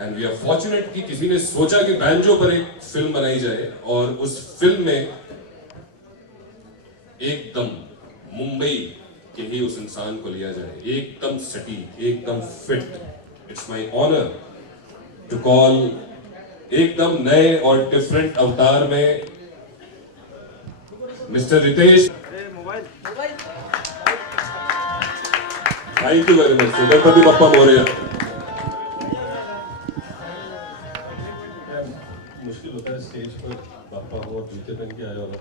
And we are fortunate कि किसी ने सोचा कि बैंजो पर एक फिल्म बनाई जाए और उस फिल्म में एकदम मुंबई के ही उस इंसान को लिया जाए, एकदम सटीक, एकदम फिट. It's my honour to call एकदम नए और डिफरेंट अवतार में mister Ritesh. Thank you very much. Ganpati Bappa Morya. मुश्किल होता है स्टेज पर बापा हो और जूते पहन के आया होगा,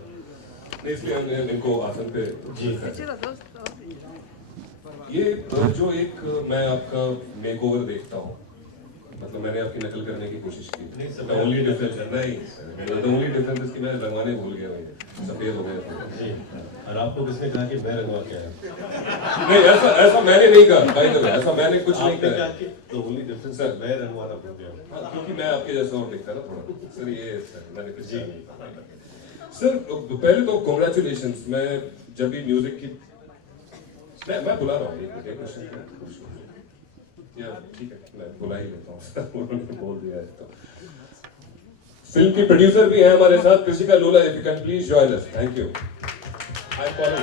इसलिए हमने इनको आसन पे जी. ये जो एक मैं आपका मेकओवर देखता हूँ, मतलब मैंने आपकी नकल करने की कोशिश की. नहीं सर, ओनली डिफरेंस है नहीं, ओनली डिफरेंस इसकी मैं रंगवाने भूल गया हूँ, सफेद हो गया जी. और आपको किसने कहा कि मैं रंगवा के आया? नहीं, ऐसा ऐसा मैंने नहीं कहा भाई, तो ऐसा मैंने कुछ नहीं आपने कहा. कहा कि द ओनली डिफरेंस सर, मैं रंगवाना भूल गया. हाँ, क्योंकि मैं आपके जैसा और दिखता ना थोड़ा. सर ये मैंने कुछ जी. सर पहले तो कॉन्ग्रेचुलेशंस. मैं जब भी म्यूजिक की मैं बुला रहा हूँ एक क्वेश्चन या ठीक है मैं बुला ही लेता हूँ. उन्होंने बोल दिया है तो. फिल्म की प्रोड्यूसर भी है हमारे साथ, Krishika Lola. If you can please join us. Thank you. I follow.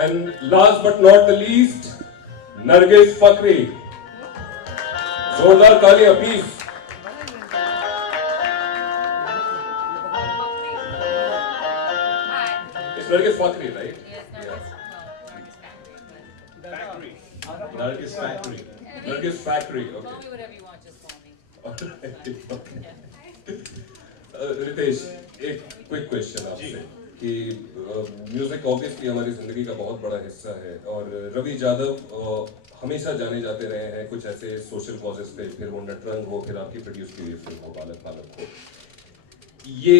And last but not the least, Nargis Fakhri. जोरदार तालियां please. It's Nargis Fakri, right? Yes, Nargis Factory. Nargis Factory, Call okay. me whatever you want, just call me. Ritesh, एक quick question आपसे कि music obviously हमारी जिंदगी का बहुत बड़ा हिस्सा है और रवि यादव हमेशा जाने जाते रहे हैं कुछ ऐसे सोशल कॉजेस पे, फिर वो नटरंग हो, फिर आपकी प्रोड्यूस की हुई फिल्म हो बालक बालक हो. ये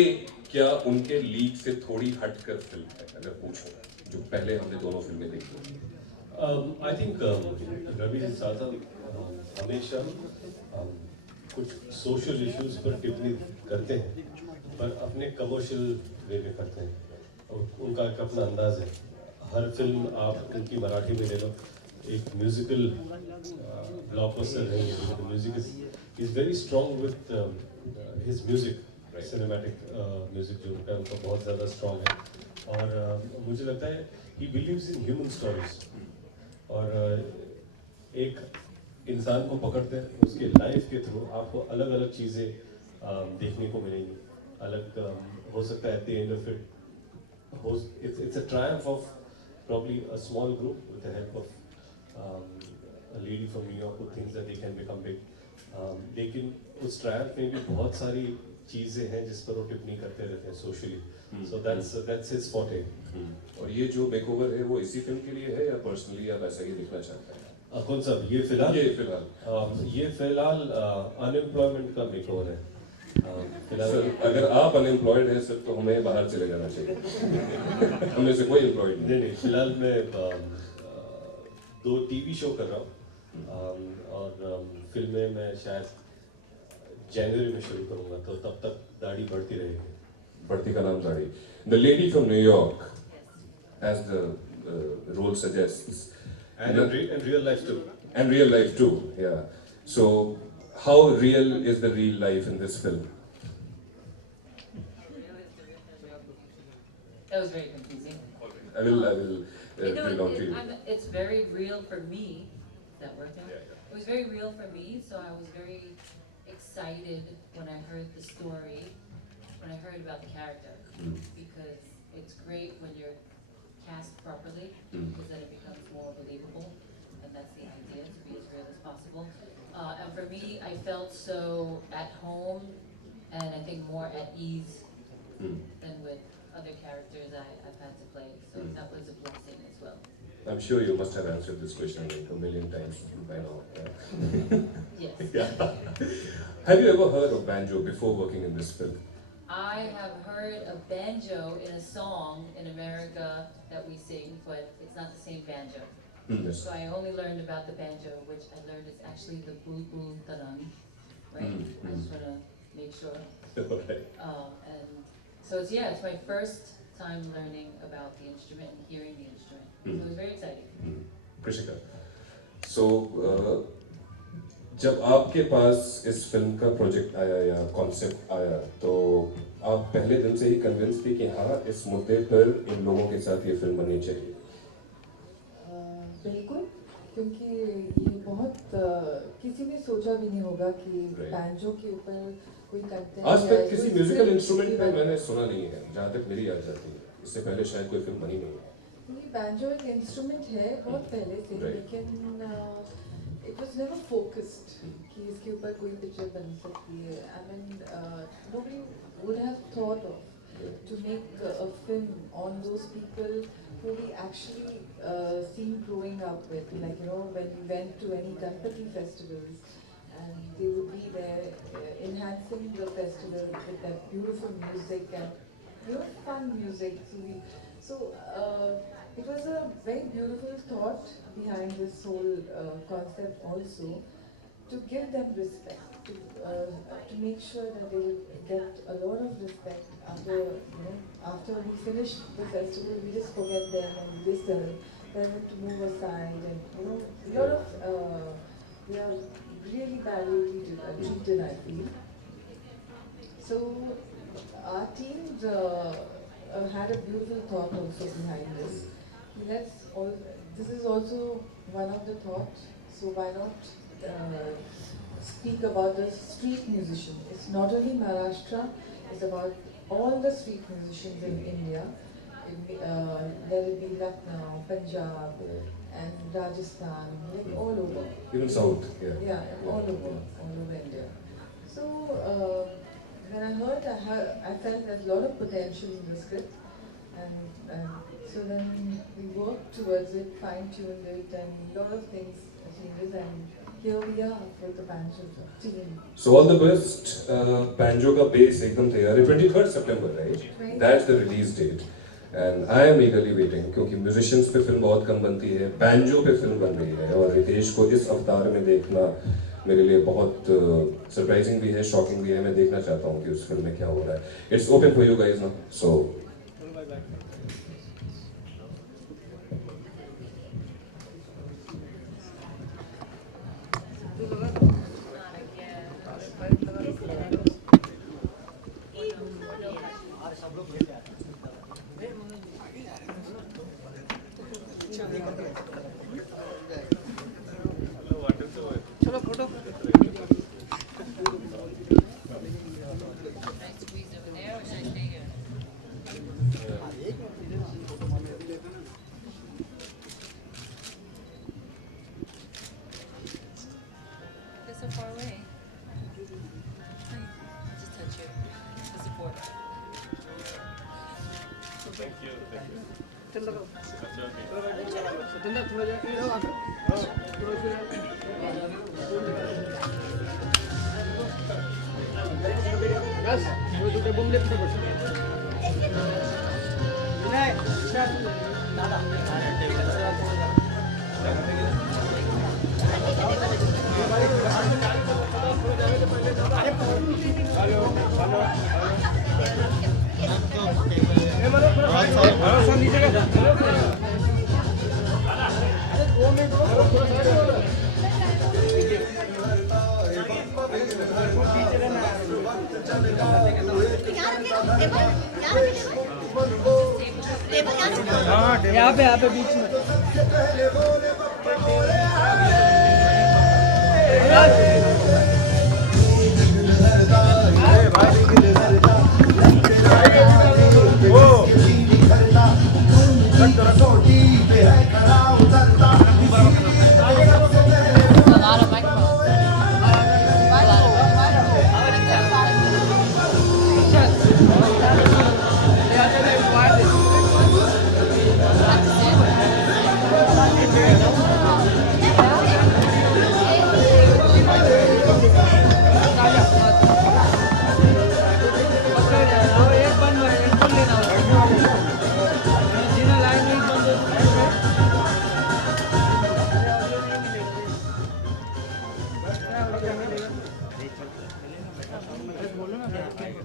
क्या उनके लीग से थोड़ी हटकर फिल्म है अगर पूछो, जो पहले हमने दोनों फिल्में देखी? आई थिंक रवि जी साथ हमेशा कुछ सोशल इश्यूज पर टिप्पणी करते हैं, पर अपने कमर्शियल वे में करते हैं. और उनका एक अपना अंदाज है. हर फिल्म आप उनकी मराठी में ले लो, एक म्यूजिकल ब्लॉकबस्टर नहीं है. Music is very strong with his music. Cinematic music जो उनका बहुत ज़्यादा स्ट्रॉन्ग है. और मुझे लगता है he believes in human stories. और एक इंसान को पकड़ते हैं उसके लाइफ के थ्रू आपको अलग अलग चीज़ें देखने को मिलेंगी. अलग हो सकता है at the end of it it's a Triumph of probably a small group with the help of a lady from New York who thinks that they can become big. लेकिन उस ट्रायम्फ में भी बहुत सारी चीज़ें हैं जिस पर वो टिप्पणी करते रहते हैं socially. So that's his forte. और ये जो मेकओवर है वो इसी फिल्म के लिए है या पर्सनली आप ऐसा ही दिखना चाहते हैं? कौन सा? ये फिलहाल ये फिलहाल अनएम्प्लॉयमेंट का मेकओवर है. सर अगर आप अनएम्प्लॉयड हैं सर तो हमें बाहर चले जाना चाहिए. हमें से कोई एम्प्लॉयड नहीं. नहीं, फिलहाल मैं 2 टीवी शो कर रहा हूँ और फिल्में मैं शायद जनवरी में शुरू करूँगा, तो तब तक दाढ़ी बढ़ती रहेगी. बढ़ती का नाम दाढ़ी. The lady from New York, as the role suggests, And in real life too. and real life too, yeah. So how real is the real life in this film? That was very confusing. I will You know, bring on to you. it's very real for me. Is that working? Yeah, yeah. It was very real for me, so I was very excited when I heard the story, when I heard about the character, because it's great when you're cast properly, because then it becomes more believable, and that's the idea, to be as real as possible. And for me, I felt so at home, and I think more at ease than with other characters I've had to play, so that was a blessing as well. I'm sure you must have answered this question like a million times by now. Yeah. Yes. Yeah. Have you ever heard of banjo before working in this film? I have heard of banjo in a song in America that we sing, but it's not the same banjo. Yes. So I only learned about the banjo, which I learned is actually the bul tarang, right? I just want to make sure. Okay. And so it's my first time learning about the instrument and hearing the instrument. So it was very exciting. कृषिका, so जब आपके पास इस फिल्म का प्रोजेक्ट आया या कॉन्सेप्ट आया तो आप पहले दिन से ही कन्विंस थी कि हाँ इस मुद्दे पर इन लोगों के साथ ये फिल्म बननी चाहिए? बिल्कुल, क्योंकि ये बहुत किसी ने सोचा भी नहीं होगा कि बैंजो के ऊपर कोई करते हैं। आज तक किसी म्यूजिकल इंस्ट्रूमेंट पे मैंने सुना नहीं है, जहाँ तक मेरी याद जाती है। इससे पहले शायद कोई फिल्म बनी नहीं है। ये बैंजो एक इंस्ट्रूमेंट है बहुत पहले से, लेकिन it was never focused कि इसके ऊपर कोई पिक्चर बन सकती है। I mean, nobody would have thought of to make a film on those people who we actually seen growing up with. Like, you know, when we went to any Ganpati festivals and they would be there enhancing the festival with that beautiful music and, you know, fun music. So it was a very beautiful thought behind this whole concept also, to give them respect, to make sure that they will get a lot of respect after, you know, after we finish the festival. We just forget them and we just tell them to move aside, and, you know, a lot of they are really badly treated, I feel. So our team had a beautiful thought also behind this. This is also one of the thoughts, so why not speak about the street musician? It's not only Maharashtra, it's about all the street musicians in India. Let it be Lucknow, Punjab, and Rajasthan, like all over. Even South, yeah. Yeah, all over India. So when I heard, I felt there's a lot of potential in the script, and so then we worked towards it, fine-tuned it, and a lot of things changes, and here we are with the Banjo team. So all the best. Banjo का base एकदम तैयार है. 23rd September, right? That's the release date. And I am eagerly waiting क्योंकि musicians पे फिल्म बहुत कम बनती है. Banjo पे फिल्म बन रही है और रितेश को इस अवतार में देखना मेरे लिए बहुत सरप्राइजिंग भी है, शॉकिंग भी है. मैं देखना चाहता हूँ कि उस फिल्म में क्या हो रहा है. It's open for you guys now. So चलो photo So far away. Just touch you. The support. चल लगा चल थोड़ा बस वो दूसरे बम ले पीछे बस विनय दादा यहाँ पे बीच में A lot of microphones.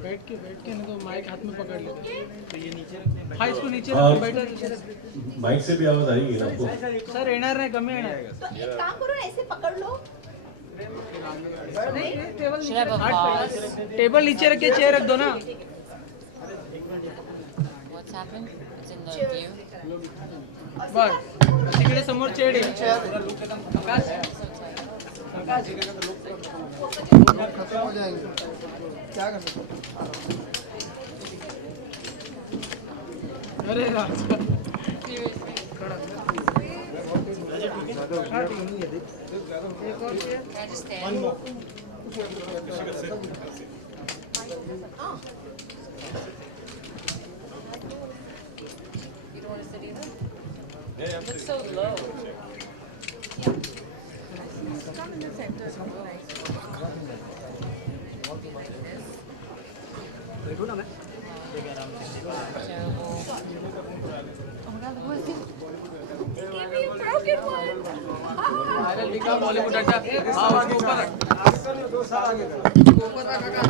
बैठ के नहीं तो माइक हाथ में पकड़ ले तो ये नीचे रखते हाँ इसको नीचे रख बैठा माइक से भी आवाज आएगी ना आपको? सर येणार नाही कमी येणार तो एक काम करो ना, ऐसे पकड़ लो। नहीं table Should I have a pause? Table नीचे रख के चेयर रख दो ना What's happened? It's in the view. बस तिकडे समोर चेयर आहे आकाश आकाश खत्म हो जाएंगे क्या कर सकते अरे राजा एक और chair Can I just stand? You don't want to sit either? It looks so low. Come in the center, it's nice. Be like this. बैठो ना मैं Terrible. Oh my God, what is it? Give me a broken one. Viral दिखा बॉलीवुड अड्डा हाँ उसके ऊपर रख ऊपर रख आकाश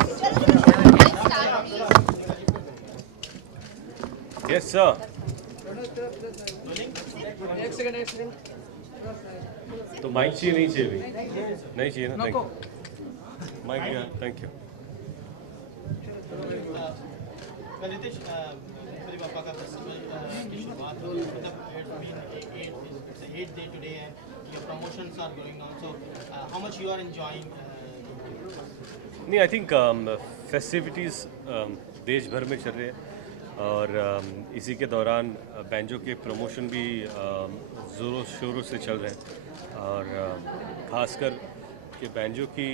यस सर। एक सेकंड तो माइक चाहिए नहीं चाहिए भाई? नहीं चाहिए ना? नको mic thank you. Ritesh Ganpati Bappa का फेस्टिवल की शुरुआत हो मतलब it's 8th day today and your promotions are going on, so how much you are enjoying नहीं, आई थिंक फेस्टिविटीज़ देश भर में चल रहे हैं और इसी के दौरान बैंजो के प्रमोशन भी ज़ोरों शोरों से चल रहे हैं और ख़ासकर कि बैंजो की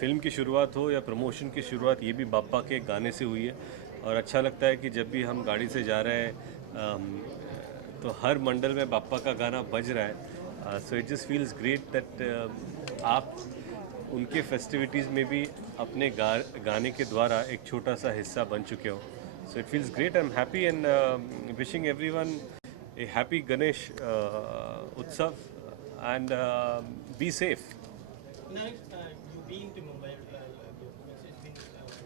फिल्म की शुरुआत हो या प्रमोशन की शुरुआत ये भी बाप्पा के गाने से हुई है और अच्छा लगता है कि जब भी हम गाड़ी से जा रहे हैं तो हर मंडल में बाप्पा का गाना बज रहा है। So it just feels great that आप उनके फेस्टिविटीज़ में भी अपने गाने के द्वारा एक छोटा सा हिस्सा बन चुके हो। So it feels great. I am happy and wishing everyone a happy Ganesh Utsav and be safe. now you being to Mumbai, it's been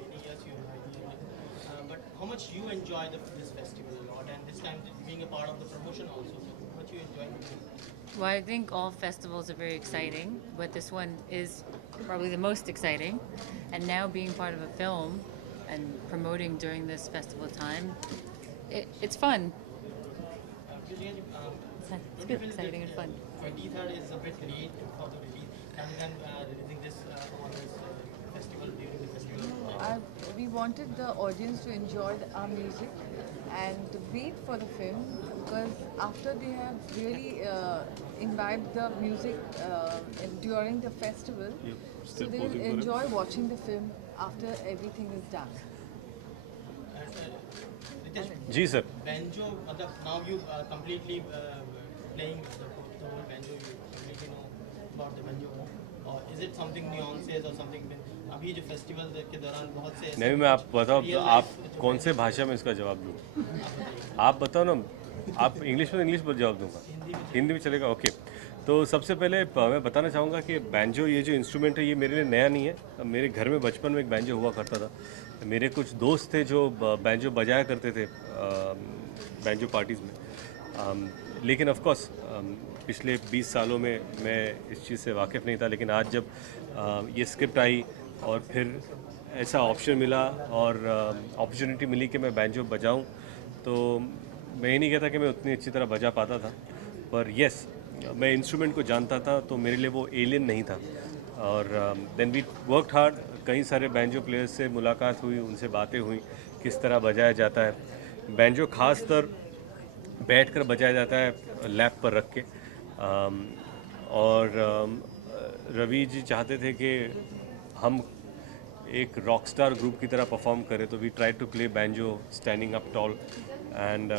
many years you are here, but how much you enjoy this festival a lot, and this time being a part of the promotion also, so how much you enjoy? Well, I think all festivals are very exciting, but this one is probably the most exciting. And now being part of a film and promoting during this festival time, it's fun. It's good, exciting and fun. 23rd is a bit late for the release, and then releasing this on this festival during the festival. We wanted the audience to enjoy our music and to wait for the film because after they have really imbibed the music during the festival, so they will enjoy watching the film after everything is done. Ritesh, जी sir. banjo, now you completely playing the whole banjo, you completely know about the banjo, or is it something nuances or something? अभी जो फेस्टिवल के दौरान बहुत से नहीं, मैं आप बताओ आप कौन से भाषा में इसका जवाब दूँ? आप बताओ ना, आप इंग्लिश में इंग्लिश पर जवाब दूंगा, हिंदी में चलेगा? ओके। तो सबसे पहले मैं बताना चाहूँगा कि बैंजो ये जो इंस्ट्रूमेंट है ये मेरे लिए नया नहीं है। मेरे घर में बचपन में एक बैंजो हुआ करता था। मेरे कुछ दोस्त थे जो बैंजो बजाया करते थे बैंजो पार्टीज़ में, लेकिन ऑफ कोर्स पिछले 20 सालों में मैं इस चीज़ से वाकिफ़ नहीं था। लेकिन आज जब ये स्क्रिप्ट आई और फिर ऐसा ऑप्शन मिला और अपॉर्चुनिटी मिली कि मैं बैंजो बजाऊं, तो मैं ये नहीं कहता कि मैं उतनी अच्छी तरह बजा पाता था, पर यस मैं इंस्ट्रूमेंट को जानता था, तो मेरे लिए वो एलियन नहीं था। और देन वी वर्कड हार्ड, कई सारे बैंजो प्लेयर्स से मुलाकात हुई, उनसे बातें हुई किस तरह बजाया जाता है। बैंजो ख़ास तर बैठ कर बजाया जाता है लैप पर रख के, और रवि जी चाहते थे कि हम एक रॉकस्टार ग्रुप की तरह परफॉर्म करें, तो we try to play banjo standing up tall and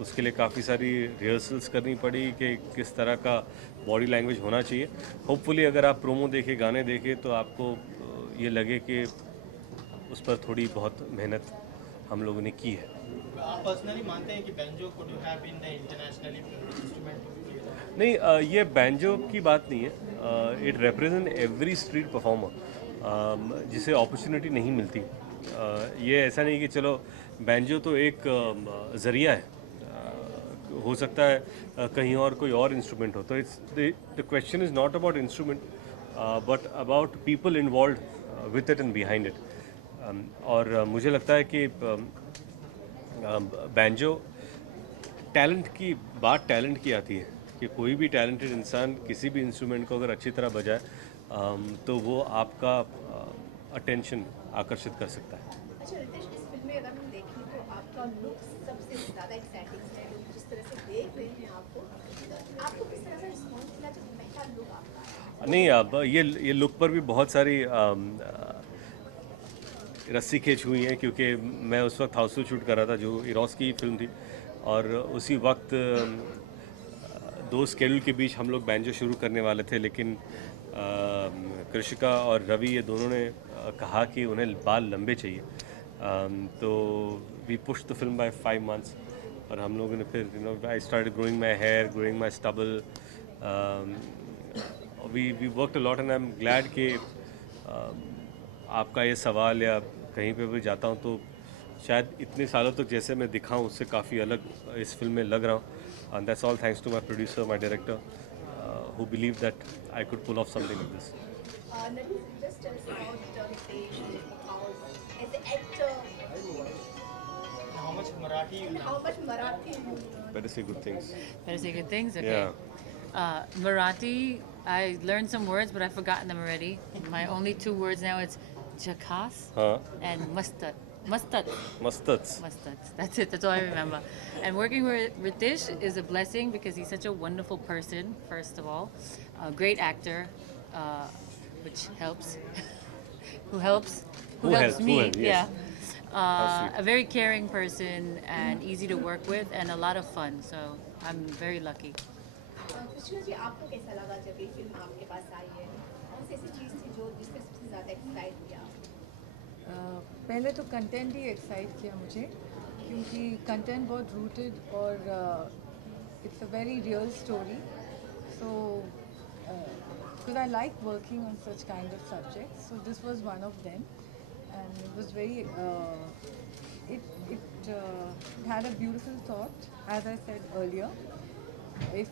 उसके लिए काफ़ी सारी रिहर्सल्स करनी पड़ी कि किस तरह का बॉडी लैंग्वेज होना चाहिए। होपफुली अगर आप प्रोमो देखें, गाने देखें, तो आपको ये लगे कि उस पर थोड़ी बहुत मेहनत हम लोगों ने की है। आप पर्सनली मानते हैं कि banjo could have been the internationally instrument to be played? नहीं, ये बैंजो की बात नहीं है, it represent every street performer. जिसे अपॉर्चुनिटी नहीं मिलती। ये ऐसा नहीं कि चलो बैंजो तो एक ज़रिया है, हो सकता है कहीं और कोई और इंस्ट्रूमेंट हो, तो it's the question is not about instrument but about people involve with it and behind it. और मुझे लगता है कि बैंजो टैलेंट की बात टैलेंट की आती है कि कोई भी टैलेंटेड इंसान किसी भी इंस्ट्रूमेंट को अगर अच्छी तरह बजाए तो वो आपका अटेंशन आकर्षित कर सकता है। अच्छा रितेश, इस फिल्म में अगर हम देखें तो आपका लुक सबसे ज़्यादा एक्साइटिंग है। लोग जिस तरह से देख रहे हैं आपको किस तरह का रिस्पॉन्स मिला जब पहला लुक आपका? नहीं, अब ये लुक पर भी बहुत सारी रस्सी खींच हुई है, क्योंकि मैं उस वक्त हाउसफुल शूट कर रहा था जो इरोस की फिल्म थी, और उसी वक्त दो स्केड्यूल के बीच हम लोग बैंजो शुरू करने वाले थे, लेकिन कृषिका और रवि ये दोनों ने कहा कि उन्हें बाल लंबे चाहिए, तो we push the film by 5 months। और हम लोगों ने फिर I started growing my hair, growing my stubble, we worked a lot and I am glad कि आपका ये सवाल या कहीं पे भी जाता हूँ तो शायद इतने सालों तक जैसे मैं दिखाऊँ उससे काफ़ी अलग इस फिल्म में लग रहा हूँ। And that's all thanks to my producer, my director, who believed that I could pull off something like this. Naveen, just tell us about Ritesh, as an actor, How much Marathi you and know? how much Marathi you learn. Better say good things. Better say good things? Okay. Yeah. Marathi, I learned some words, but I've forgotten them already. My only 2 words now is jakas Huh? and mustard. Mustard. Mustards. Mustard. That's it. That's all I remember. And working with Ritesh is a blessing because he's such a wonderful person, first of all. A great actor, which helps. Who helps? Who helps helps? me? Who helps, yes. Yeah. sweet. A very caring person and easy to work with and a lot of fun. So I'm very lucky. Krishna ji, आपको कैसा लगा जब ये फिल्म आपके पास आई है? कौन सी ऐसी चीज़ थी जो जिससे सबसे ज़्यादा एक्साइट किया? पहले तो कंटेंट ही एक्साइट किया मुझे, क्योंकि कंटेंट बहुत रूटेड और it's a very real story, so because I like working on such kind of subjects, so this was one of them, and it was very it had a beautiful thought, as I said earlier. If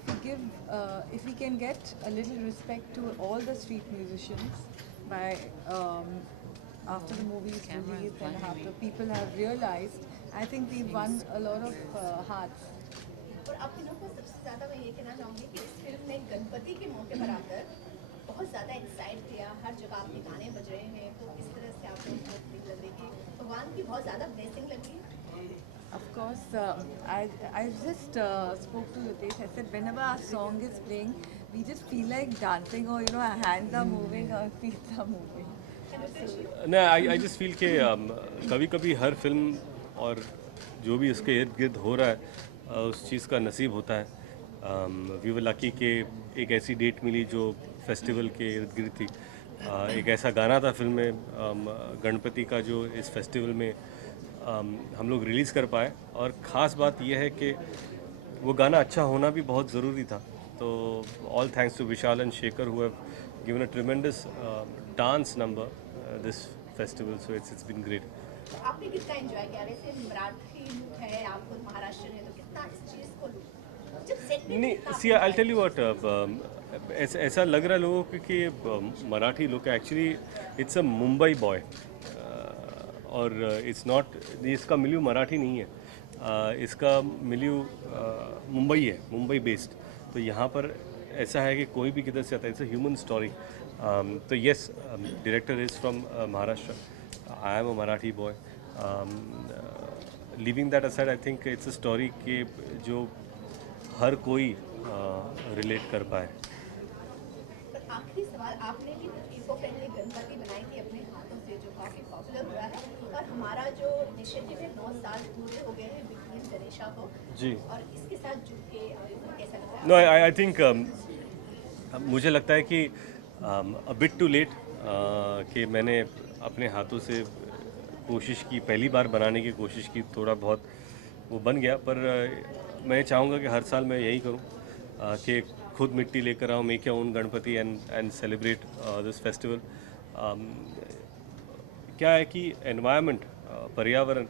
we can get a little respect to all the street musicians by after the movie is Camera released and blinding after me. people have realized, I think we've won a lot of hearts. और आप तीनों को सबसे ज़्यादा मैं ये कहना चाहूँगी कि इस फिल्म ने गणपति के मौके पर आकर बहुत ज़्यादा एक्साइट किया। हर जगह आपके गाने बज रहे हैं, तो इस तरह से आपको बहुत ठीक लग रही है, भगवान की बहुत ज़्यादा ब्लेसिंग लगी। Of course, I just spoke to Ritesh. I said whenever our song is playing, we just feel like dancing, or our hands are moving, our feet are moving. नहीं, आई जस्ट फील कि कभी कभी हर फिल्म और जो भी उसके इर्द गिर्द हो रहा है उस चीज़ का नसीब होता है। वी वर लकी कि एक ऐसी डेट मिली जो फेस्टिवल के इर्द गिर्द थी। एक ऐसा गाना था फिल्म में गणपति का जो इस फेस्टिवल में हम लोग रिलीज़ कर पाए, और ख़ास बात यह है कि वो गाना अच्छा होना भी बहुत ज़रूरी था। तो all thanks to Vishal and Shekhar who have given a tremendous dance number this festival, so it's been great. तो आपने कितना एंजॉय किया? वैसे मराठी लुक है, आप खुद महाराष्ट्र हैं, तो कितना इस चीज़ को जब सेट पे नहीं, सी आई टेल यू व्हाट, ऐसा लग रहा है लोगों को कि मराठी लुक है, एक्चुअली इट्स अ मुंबई बॉय, और इट्स नॉट, इसका मिल्यू मराठी नहीं है, इसका मिल्यू मुंबई है, मुंबई बेस्ड। तो यहाँ पर ऐसा है कि कोई भी किधर से आता है, इट्स अ ह्यूमन स्टोरी। तो yes, director is from Maharashtra, I am a Marathi boy. Living that aside, I think it's a story के जो हर कोई रिलेट कर पाए। पर आखिरी सवाल, आपने भी इको फ्रेंडली गणपति बनाई थी अपने हाथों से, जो काफ़ी पॉपुलर हुआ है, और हमारा जो इनिशिएटिव है 9 साल पूरे हो गए हैं विघ्नेश गणेशा को, जी। और इसके साथ जुड़ के कैसा लग रहा है? नो, आई थिंक मुझे लगता है कि अ बिट टू लेट कि मैंने अपने हाथों से कोशिश की, पहली बार बनाने की कोशिश की, थोड़ा बहुत वो बन गया, पर मैं चाहूँगा कि हर साल मैं यही करूँ कि खुद मिट्टी लेकर आऊँ, make your own Ganpati and celebrate this festival. क्या है कि एनवायरनमेंट, पर्यावरण,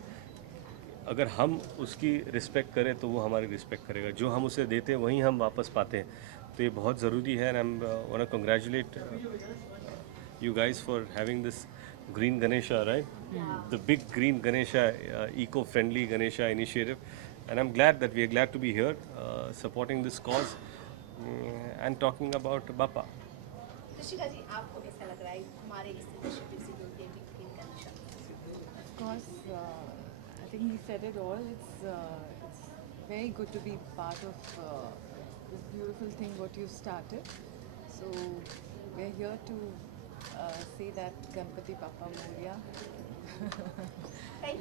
अगर हम उसकी रिस्पेक्ट करें तो वो हमारी रिस्पेक्ट करेगा। जो हम उसे देते हैं वहीं हम वापस पाते हैं, तो ये बहुत ज़रूरी है। And I am want to congratulate you guys for having this green Ganesha, right? The big green Ganesha, eco-friendly Ganesha initiative, and I'm glad that we are glad to be here supporting this cause and talking about Bappa. Rishika ji, आपको कैसा लग रहा है हमारे इस इनिशिएटिव से जुड़ के ग्रीन Ganesha? Of course, I think he said it all. It's very good to be part of this beautiful thing what you started. So we're here to say that Ganpati Bappa Moria.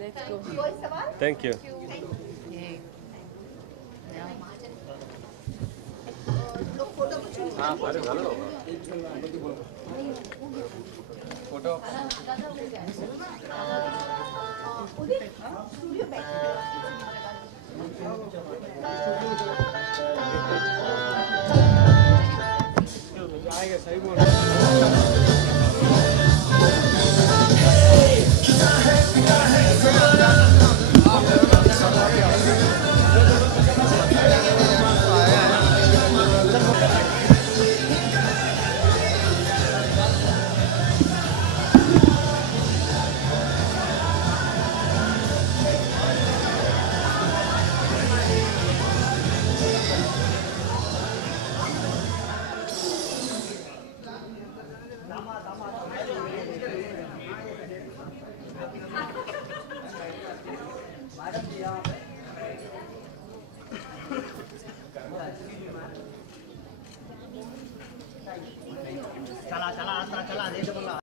Let's go. कोई सवाल? Thank you. लोग फोटो को चूज उदित स्टूडियो बैठ आएगा सही बोल रहे हैं।